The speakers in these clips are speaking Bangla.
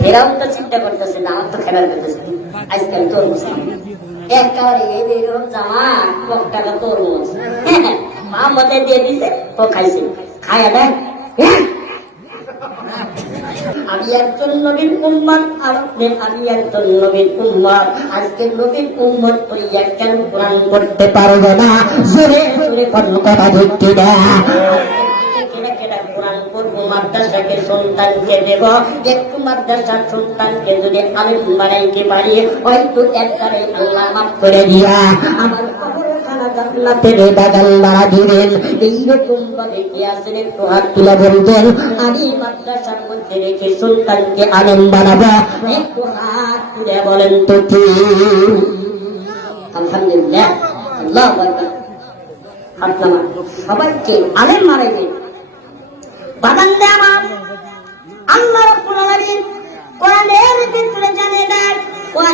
ফেরাও তো চিন্তা করতেছে না আমার তো খেলার করতেছে। আজকাল তোর মুসলিম একেবারে এই এরকম জামা পকটাটা তোর মা মতে দিয়ে দিছে ও খাইছে। খায় দেখ। আমি একজন নবীর উম্মত আপনি আমি একজন নবীর উম্মত। আজকে নবীর উম্মত কেন কোরআন করতে পারব না। জোরে জোরে কথা ধরতে না। মাদ্রাসাকে সন্তানকে দেব। একটু মাদ্রাসার সন্তানকে যদি আলিম বানাইতে পারি, হয়তো একবারে আল্লাহ মাফ করে দিয়া আমার আমি বলেন তো কি? সবাইকে আলেম মারাইবে বাগান দেওয়া আল্লাহ রাব্বুল আলামিন কোরআনের ভিতরে জানিয়ে দেন ওয়া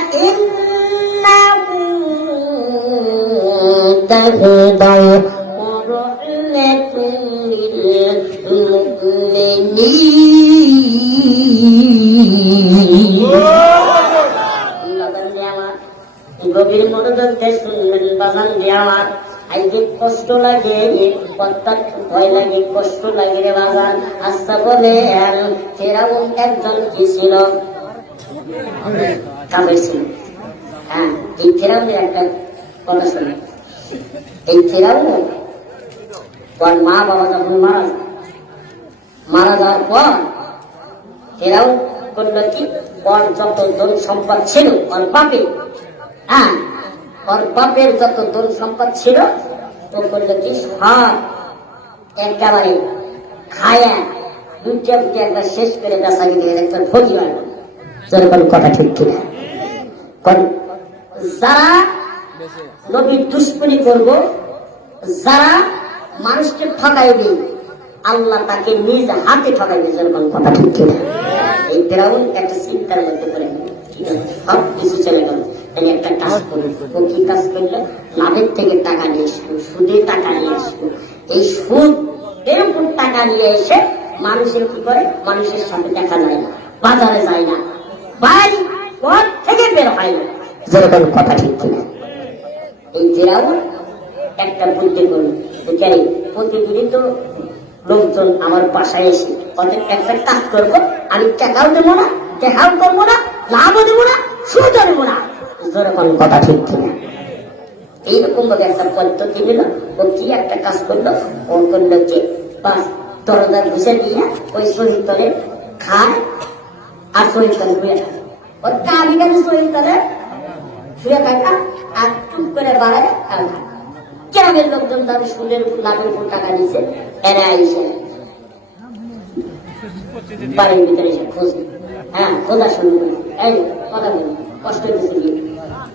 আজকে কষ্ট লাগে অর্থাৎ ভয় লাগে, কষ্ট লাগে রে বাবা আস্তা বলে ফেরাও একজন কি ছিল? ছিল। হ্যাঁ এই একটা এই মা বাবা যখন মারা যাওয়ার পর কি যত সম্পদ ছিল, ওর বাপে হ্যাঁ ওর বাপের যত ধন সম্পদ ছিল কি সব একেবারে খায়া দুটো শেষ করে বেসা গিয়ে একবার যেরকম কথা ঠিক কিনা? যারা নবীর দুশ্মনী করব, যারা মানুষকে ঠকাইবে আল্লাহ তাকে নিজ হাতে ঠকাইবে যেরকম কথা ঠিক কিনা? এই ফেরাউন একটা চিন্তার মধ্যে। ঠিক সব কিছু চলে গেল। একটা কাজ কি কাজ করল, লাভের থেকে টাকা নিয়ে টাকা নিয়ে এই সুদ টাকা নিয়ে এসে মানুষের কি করে? মানুষের সাথে দেখা যায় না, বাজারে যায় না ঘর থেকে বের হয় না। যেরকম কথা ঠিক কিনা। এই ফেরাউন একটা বুদ্ধি কেন প্রতিদিনই তো লোকজন আমার বাসায় এসে ওদের একটা কাজ করব, আমি টাকাও দেবো না, দেখাও করব না, লাভও দেবো না, সুদও দেবো না। যেরকম কথা ঠিক কিনা। এইরকম ভাবে একটা পদ্ধতি নিল, ও কি একটা কাজ করল? ও করল কি বাস, দরজা ঘুষে দিয়ে ওই শহীদ তলে খায় আর শহীদ তলে শুয়ে থাকে। ওর কামি কামি শহীদ তলে শুয়ে থাকা আর চুপ করে বাড়ায় আর গ্রামের লোকজন তাদের উপর লাভের উপর টাকা দিচ্ছে এরা এসে বাড়ির ভিতরে এসে খোঁজ হ্যাঁ খোঁজা করে এই, কথা বলি কষ্ট দিচ্ছে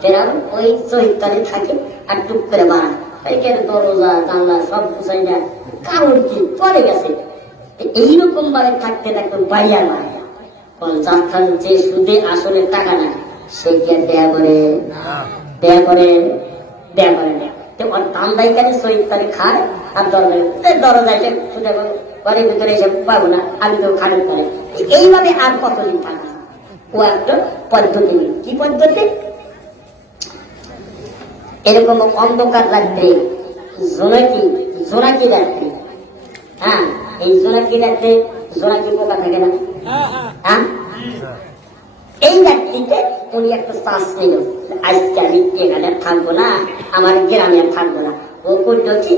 ফেরাউন ওই চরিত্রে থাকে আর টুক করে মারা এখানে দরজা, জানলা সব গুছাই দেয় কারণ কি? পরে গেছে। এইরকম ভাবে থাকতে থাকতে বাড়িয়া মারে যাত্রার যে সুদে আসলে টাকা না সে কি আর দেয়া করে? দেয়া করে দেয়া করে না। তো ওর দান্দাই কেন চরিত্রে খায়? আর দরজায় যে সুদে ঘরের ভিতরে এসে পাবো না, আমি তো খাবেন করে। এইভাবে আর কতদিন থাকবে? ও একটা পদ্ধতি। কি পদ্ধতি? এরকম অন্ধকার রাত্রে জোনাকি জোনাকি রাত্রে হ্যাঁ এই জোনাকি রাত্রে জোনাকি পোকা থাকে না? হ্যাঁ? এই রাত্রিতে উনি একটা শ্বাস নিল। আজকে আমি এখানে থাকব না আমার গ্রামে আর থাকব না। ও করল কি?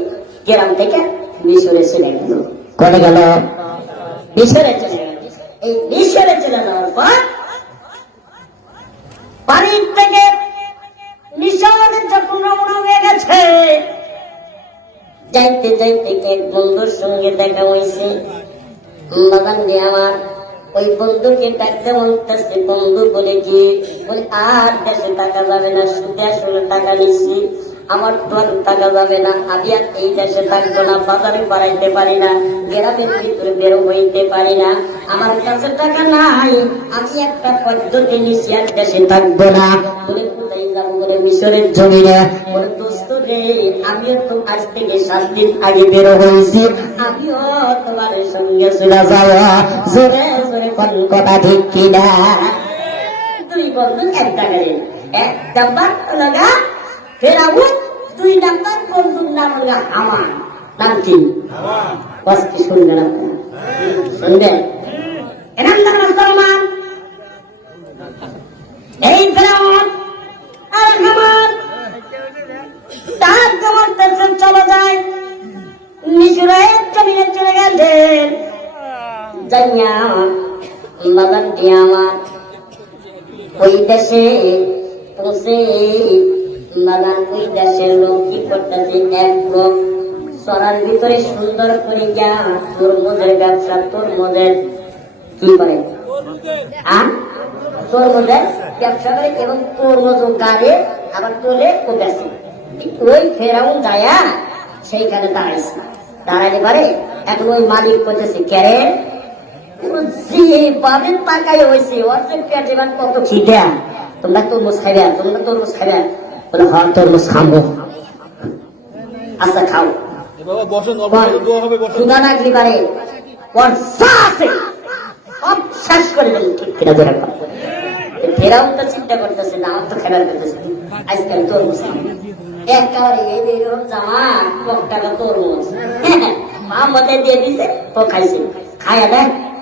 গ্রাম থেকে মিশরে চলে গেল। করে গেল? মিশরে চলে গেল। এই মিশরে চলে যাওয়ার পর বাড়ির যাইতে যাইতে এক বন্ধুর সঙ্গে দেখা হয়েছে বাগান দিয়ে আমার, ওই বন্ধুকে ডাকতে বলতেছে, বন্ধু বলে কি? বলে, আর দেশে টাকা যাবে না, সুদে আসলে টাকা নিচ্ছি আমার আর টাকা যাবে না, আমি আর এই দেশে থাকব না, বাজারে বাড়াইতে পারি না, গ্রামের ভিতরে বেরো হইতে পারি না। আমার কাছে টাকা নাই, আমি একটা পদ্ধতি নিচ্ছি আর দেশে থাকব না। বলে, কোথায় যাব বলে মিশরের জমিনে? বলে, দোস্ত রে আমিও তো আজ থেকে সাত দিন আগে বেরো হয়েছি। আমিও তোমার সঙ্গে চলে যাওয়া জোরে জোরে কোন কথা ঠিক কিনা? দুই বন্ধু এক নাম্বার লাগা ফেরাউন দুই নাম্বার বন্ধুর নাম হলো আমার নাম কি? বস কি শুনবেন আপনারা শুনবেন এনাম নাম মুসলমান আমার ওই ভিতরে সুন্দর করে যা তরমুজের ব্যবসা তরমুজের কি করে? আ? তরমুজের ব্যবসা করে এবং তরমুজ গাড়ে আবার তোলে ও বেশি ওই ফেরাউন যায়া, সেইখানে দাঁড়াইছে। দাঁড়াইতে পারে এখন ওই মালিক করতেছে ক্যারে বাবের পাকাই হয়েছে। অর্ধেক পেটে এবার কত খিদা? তোমরা তরমুজ খাইবে তোমরা তরমুজ খাইবে। বলে হ্যাঁ তরমুজ খাব। আচ্ছা খাও। এ বাবা বসেন অবশ্যই দোয়া হবে বসেন ক্ষুদা লাগলি পারে বর্ষা আছে সব শেষ করে দেন ঠিক কিনা ধরে ফেরাও তো চিন্তা করতেছে না আমার তো খেলার করতেছে আজকাল তরমুজ একেবারে এই যে এরকম জামা পকটাকা তরমুজ। মা মতে দিয়ে দিছে তো খাইছে। খায় দেখ।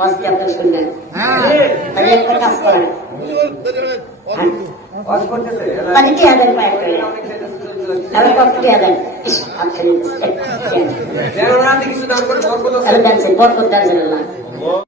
বসকে আপনি শুনবেন তাহলে একটা কাজ করেন। হ্যাঁ? তাহলে কি হাজার পায় করে তাহলে কত কি হাজার আছে। তাহলে দেন বরকত দেন না।